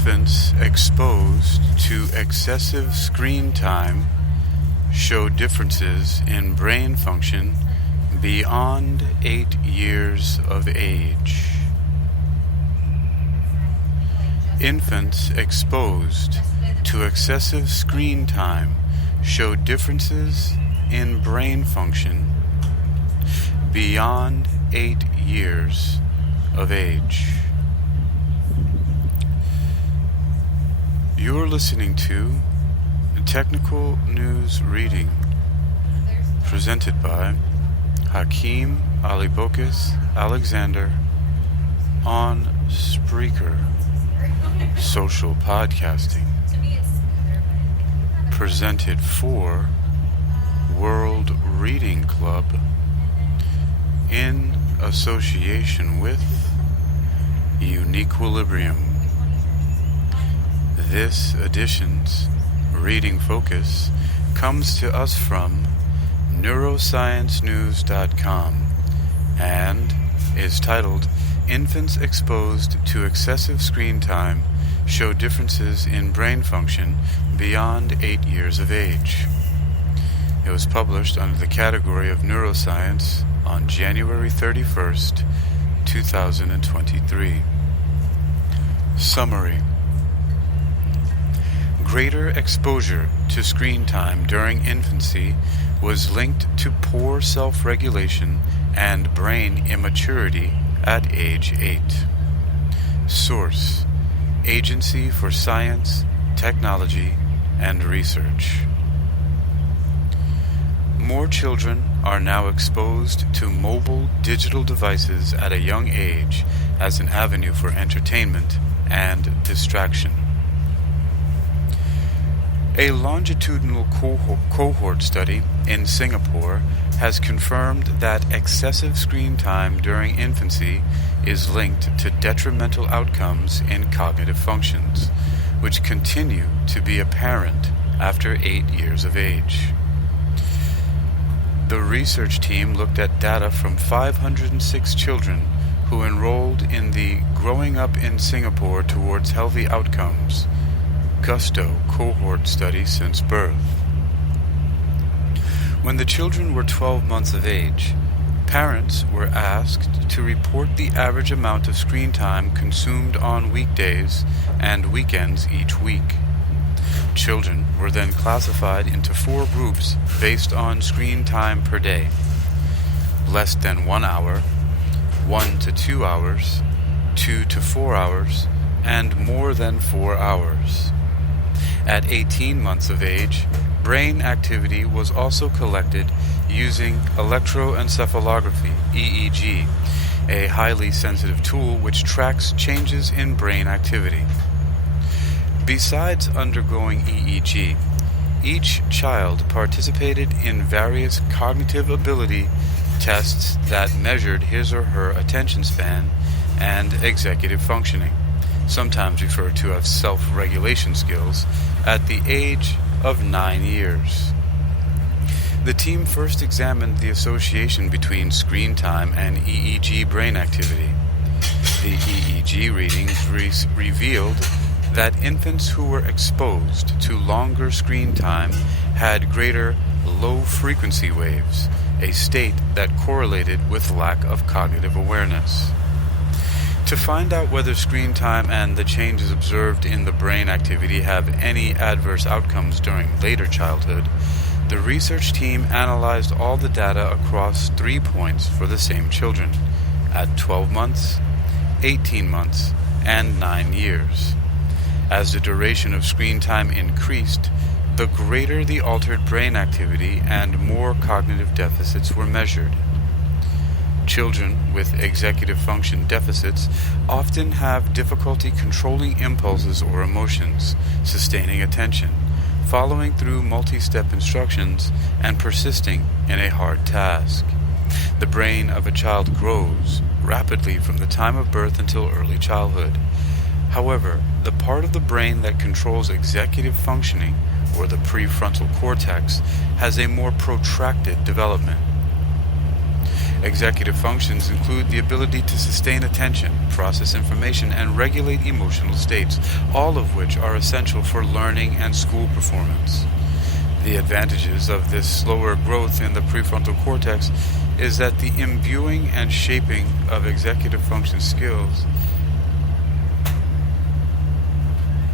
Infants exposed to excessive screen time show differences in brain function beyond 8 years of age. Infants exposed to excessive screen time show differences in brain function beyond 8 years of age. You're listening to a technical news reading presented by Hakeem Alibokis Alexander on Spreaker Social Podcasting, presented for World Reading Club in association with UniquilibriuM. This edition's reading focus comes to us from neurosciencenews.com and is titled Infants Exposed to Excessive Screen Time Show Differences in Brain Function Beyond 8 Years of Age. It was published under the category of neuroscience on January 31st, 2023. Summary. Greater exposure to screen time during infancy was linked to poor self-regulation and brain immaturity at age 8. Source: Agency for Science, Technology, and Research. More children are now exposed to mobile digital devices at a young age as an avenue for entertainment and distraction. A longitudinal cohort study in Singapore has confirmed that excessive screen time during infancy is linked to detrimental outcomes in cognitive functions, which continue to be apparent after 8 years of age. The research team looked at data from 506 children who enrolled in the Growing Up in Singapore Towards Healthy Outcomes Gusto cohort study since birth. When the children were 12 months of age, parents were asked to report the average amount of screen time consumed on weekdays and weekends each week. Children were then classified into 4 groups based on screen time per day: less than 1 hour, 1 to 2 hours, 2 to 4 hours, and more than 4 hours. At 18 months of age, brain activity was also collected using electroencephalography, EEG, a highly sensitive tool which tracks changes in brain activity. Besides undergoing EEG, each child participated in various cognitive ability tests that measured his or her attention span and executive functioning, sometimes referred to as self-regulation skills, at the age of 9 years. The team first examined the association between screen time and EEG brain activity. The EEG readings revealed that infants who were exposed to longer screen time had greater low-frequency waves, a state that correlated with lack of cognitive awareness. To find out whether screen time and the changes observed in the brain activity have any adverse outcomes during later childhood, the research team analyzed all the data across 3 points for the same children, at 12 months, 18 months, and 9 years. As the duration of screen time increased, the greater the altered brain activity and more cognitive deficits were measured. Children with executive function deficits often have difficulty controlling impulses or emotions, sustaining attention, following through multi-step instructions, and persisting in a hard task. The brain of a child grows rapidly from the time of birth until early childhood. However, the part of the brain that controls executive functioning, or the prefrontal cortex, has a more protracted development. Executive functions include the ability to sustain attention, process information, and regulate emotional states, all of which are essential for learning and school performance. The advantages of this slower growth in the prefrontal cortex is that the imbuing and shaping of executive function skills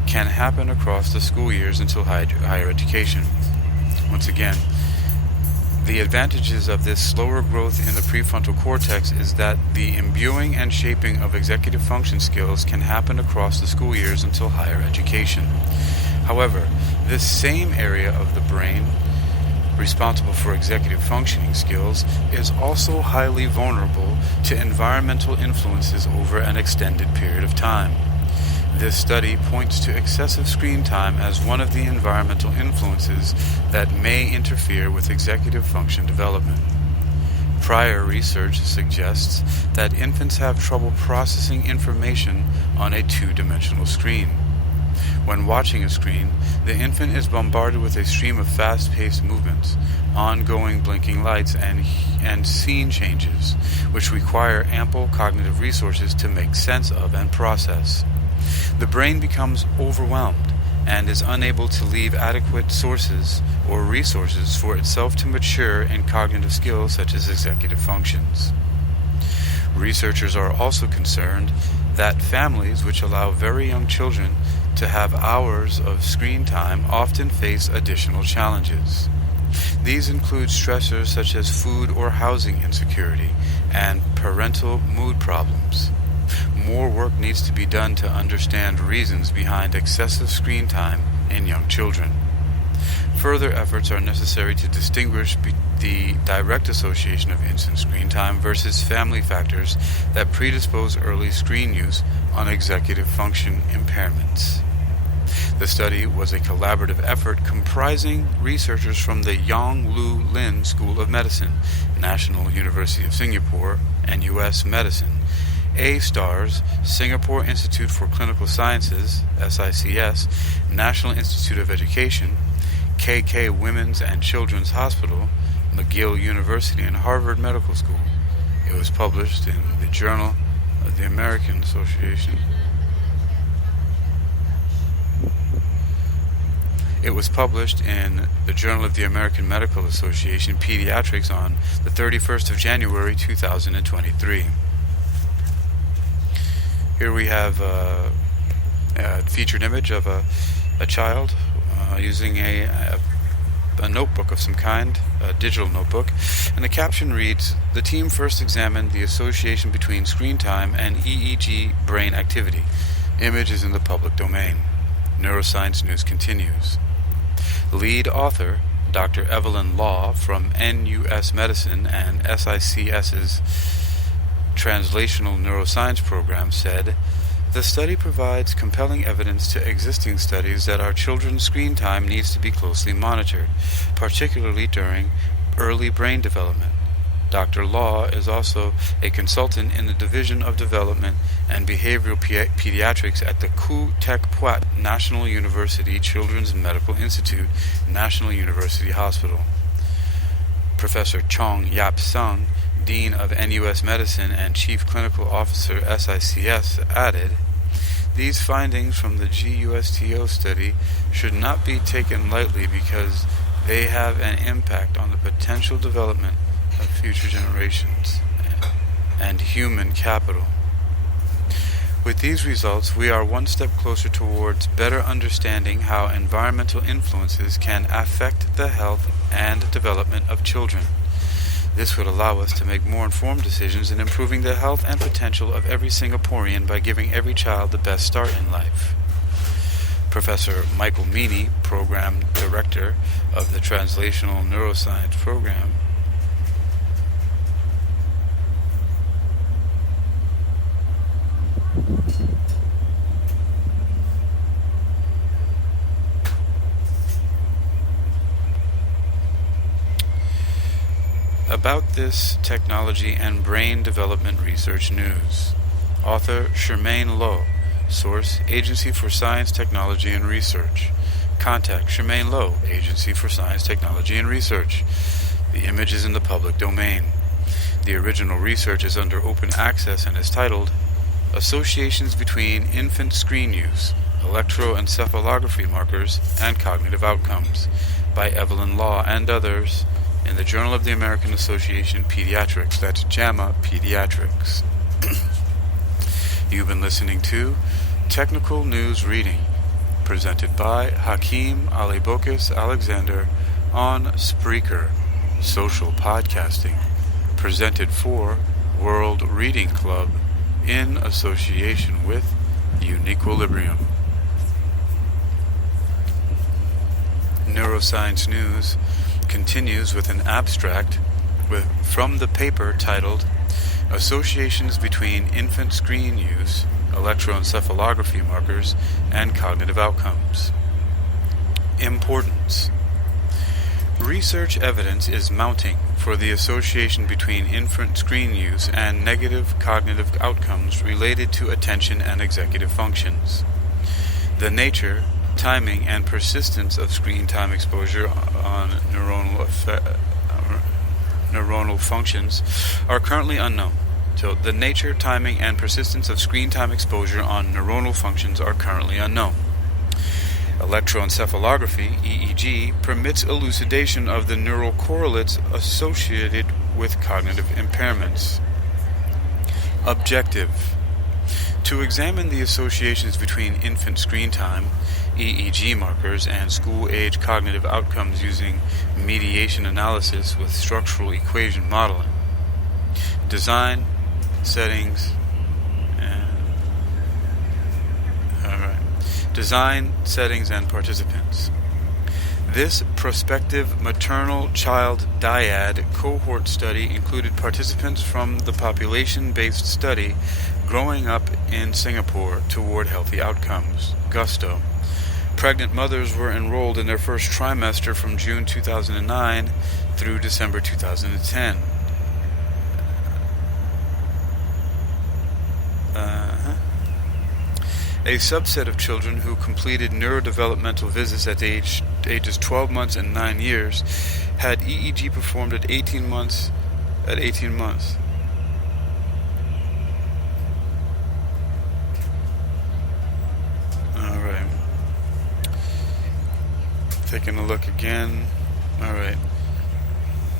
can happen across the school years until higher education. Once again, the advantages of this slower growth in the prefrontal cortex is that the imbuing and shaping of executive function skills can happen across the school years until higher education. However, this same area of the brain responsible for executive functioning skills is also highly vulnerable to environmental influences over an extended period of time. This study points to excessive screen time as one of the environmental influences that may interfere with executive function development. Prior research suggests that infants have trouble processing information on a two-dimensional screen. When watching a screen, the infant is bombarded with a stream of fast-paced movements, ongoing blinking lights, and scene changes, which require ample cognitive resources to make sense of and process. The brain becomes overwhelmed and is unable to leave adequate sources or resources for itself to mature in cognitive skills such as executive functions. Researchers are also concerned that families which allow very young children to have hours of screen time often face additional challenges. These include stressors such as food or housing insecurity and parental mood problems. More work needs to be done to understand reasons behind excessive screen time in young children. Further efforts are necessary to distinguish the direct association of infant screen time versus family factors that predispose early screen use on executive function impairments. The study was a collaborative effort comprising researchers from the Yong Lu Lin School of Medicine, National University of Singapore, and U.S. Medicine, A-STARS, Singapore Institute for Clinical Sciences, SICS, National Institute of Education, KK Women's and Children's Hospital, McGill University, and Harvard Medical School. It was published in the Journal of the American Association. It was published in the Journal of the American Medical Association Pediatrics on the 31st of January 2023. Here we have a featured image of a child using a notebook of some kind, a digital notebook, and the caption reads, "The team first examined the association between screen time and EEG brain activity. Image is in the public domain." Neuroscience News continues. Lead author, Dr. Evelyn Law from NUS Medicine and SICS's Translational Neuroscience Program, said, "The study provides compelling evidence to existing studies that our children's screen time needs to be closely monitored, particularly during early brain development." Dr. Law is also a consultant in the Division of Development and Behavioral Pediatrics at the Khu Tech Puat National University Children's Medical Institute, National University Hospital. Professor Chong Yap Sung, Dean of NUS Medicine and Chief Clinical Officer SICS, added, "These findings from the GUSTO study should not be taken lightly because they have an impact on the potential development of future generations and human capital. With these results, we are one step closer towards better understanding how environmental influences can affect the health and development of children. This would allow us to make more informed decisions in improving the health and potential of every Singaporean by giving every child the best start in life." Professor Michael Meany, Program Director of the Translational Neuroscience Program, About this technology and brain development research news. Author Shermaine Lowe. Source Agency for Science, Technology and Research. Contact Shermaine Lowe, Agency for Science, Technology and Research. The image is in the public domain. The original research is under open access and is titled Associations Between Infant Screen Use, Electroencephalography Markers, and Cognitive Outcomes by Evelyn Law and others in the Journal of the American Association Pediatrics. That's JAMA Pediatrics. You've been listening to Technical News Reading, presented by Hakeem Alibokis Alexander on Spreaker, social podcasting, presented for World Reading Club in association with UniquilibriuM. Neuroscience News continues with an abstract from the paper titled Associations Between Infant Screen Use, Electroencephalography Markers, and Cognitive Outcomes. Importance. Research evidence is mounting for the association between infant screen use and negative cognitive outcomes related to attention and executive functions. The nature, timing, and persistence of screen time exposure on neuronal functions are currently unknown. So the nature, timing, and persistence of screen time exposure on neuronal functions are currently unknown. Electroencephalography, EEG, permits elucidation of the neural correlates associated with cognitive impairments. Objective. To examine the associations between infant screen time, EEG markers, and school-age cognitive outcomes using mediation analysis with structural equation modeling. Design, settings, and participants. This prospective maternal-child dyad cohort study included participants from the population-based study Growing Up in Singapore Toward Healthy Outcomes, GUSTO. Pregnant mothers were enrolled in their first trimester from June 2009 through December 2010. A subset of children who completed neurodevelopmental visits at ages 12 months and 9 years had EEG performed at 18 months. All right. Taking a look again. All right.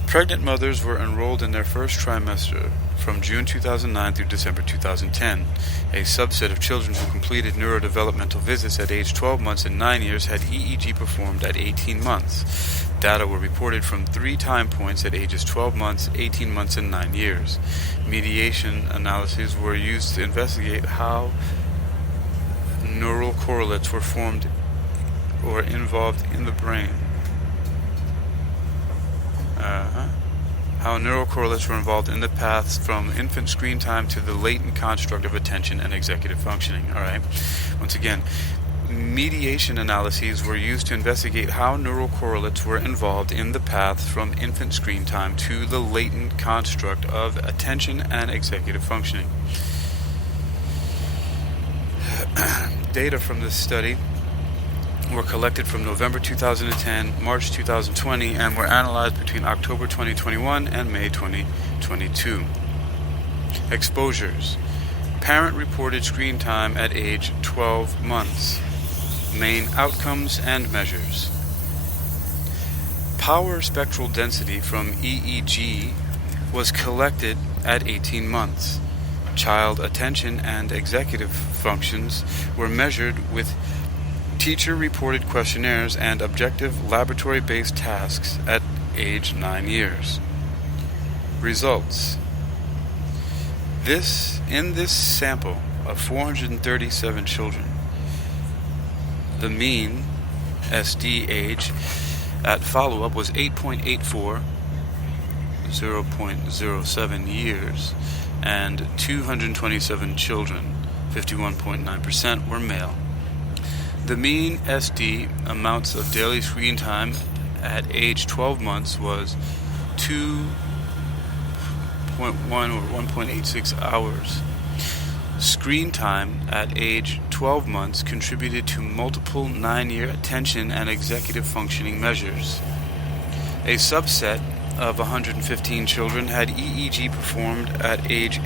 Pregnant mothers were enrolled in their first trimester from June 2009 through December 2010. A subset of children who completed neurodevelopmental visits at age 12 months and 9 years had EEG performed at 18 months. Data were reported from 3 time points at ages 12 months, 18 months, and 9 years. Mediation analyses were used to investigate how neural correlates were formed or involved in the brain. How neural correlates were involved in the paths from infant screen time to the latent construct of attention and executive functioning. All right. Once again, mediation analyses were used to investigate how neural correlates were involved in the paths from infant screen time to the latent construct of attention and executive functioning. Data from this study were collected from November 2010, March 2020, and were analyzed between October 2021 and May 2022. Exposures. Parent-reported screen time at age 12 months. Main outcomes and measures. Power spectral density from EEG was collected at 18 months. Child attention and executive functions were measured with teacher-reported questionnaires and objective laboratory-based tasks at age 9 years. Results. In this sample of 437 children, the mean SD age at follow-up was 8.84, 0.07 years, and 227 children, 51.9%, were male. The mean SD amounts of daily screen time at age 12 months was 2.1 or 1.86 hours. Screen time at age 12 months contributed to multiple 9-year attention and executive functioning measures. A subset of 115 children had EEG performed at age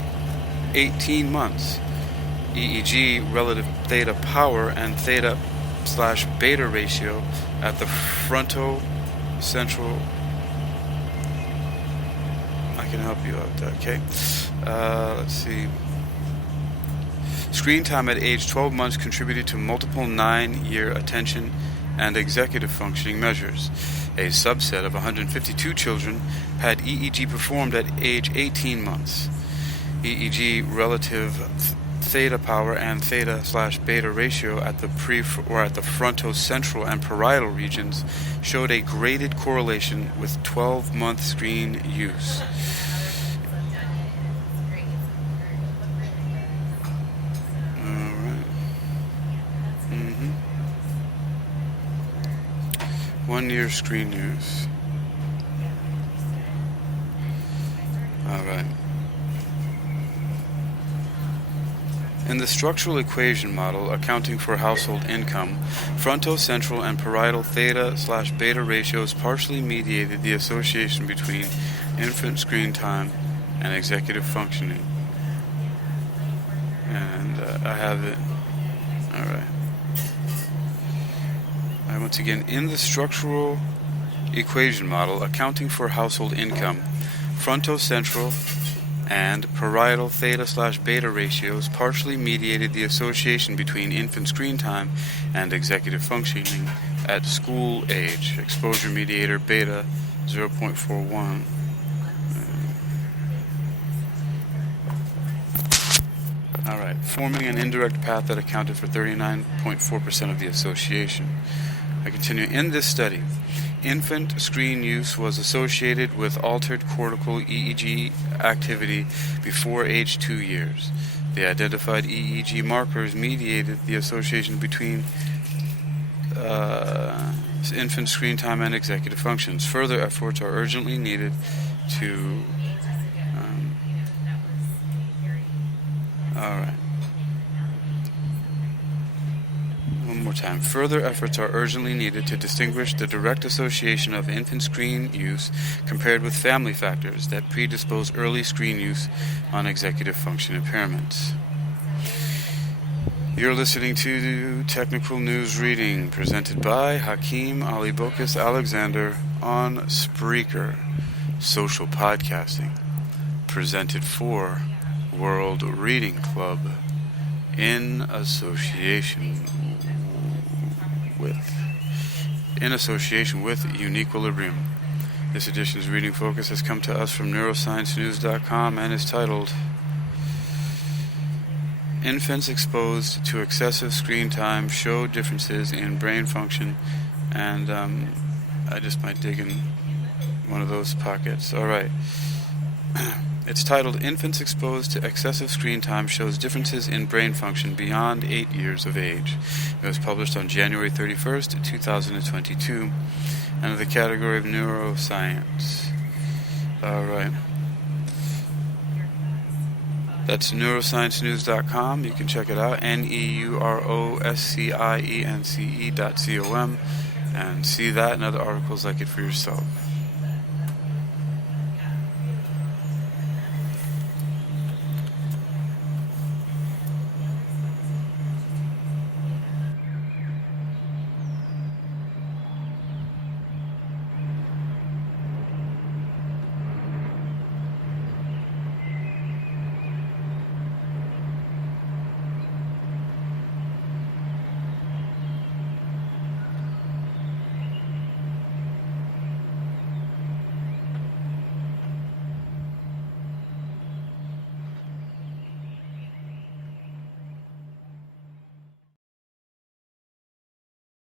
18 months. EEG relative theta power and theta/beta ratio at the fronto-central. I can help you out with that, okay? Let's see. Screen time at age 12 months contributed to multiple 9-year attention and executive functioning measures. A subset of 152 children had EEG performed at age 18 months. EEG relative theta power and theta/beta ratio at the fronto-central and parietal regions showed a graded correlation with 12-month screen use. Alright. 1 year screen use. Alright. In the structural equation model accounting for household income, fronto-central and parietal theta/beta ratios partially mediated the association between infant screen time and executive functioning. And I have it. Alright. Once again, in the structural equation model accounting for household income, fronto-central and parietal theta/beta ratios partially mediated the association between infant screen time and executive functioning at school age. Exposure mediator beta 0.41. Alright, forming an indirect path that accounted for 39.4% of the association. I continue. In this study, infant screen use was associated with altered cortical EEG activity before age 2 years. The identified EEG markers mediated the association between infant screen time and executive functions. Further efforts are urgently needed to... Alright. One more time. Further efforts are urgently needed to distinguish the direct association of infant screen use compared with family factors that predispose early screen use on executive function impairments. You're listening to Technical News Reading, presented by Hakeem Ali-Bokus Alexander on Spreaker, social podcasting, presented for World Reading Club in association with UniquilibriuM. This edition's reading focus has come to us from neurosciencenews.com and is titled Infants Exposed to Excessive Screen Time Show Differences in Brain Function. And I just might dig in one of those pockets. Alright. It's titled Infants Exposed to Excessive Screen Time Shows Differences in Brain Function Beyond 8 Years of Age. It was published on January 31st, 2022, under the category of neuroscience. Alright. That's neurosciencenews.com. You can check it out, neuroscience.com, and see that and other articles like it for yourself.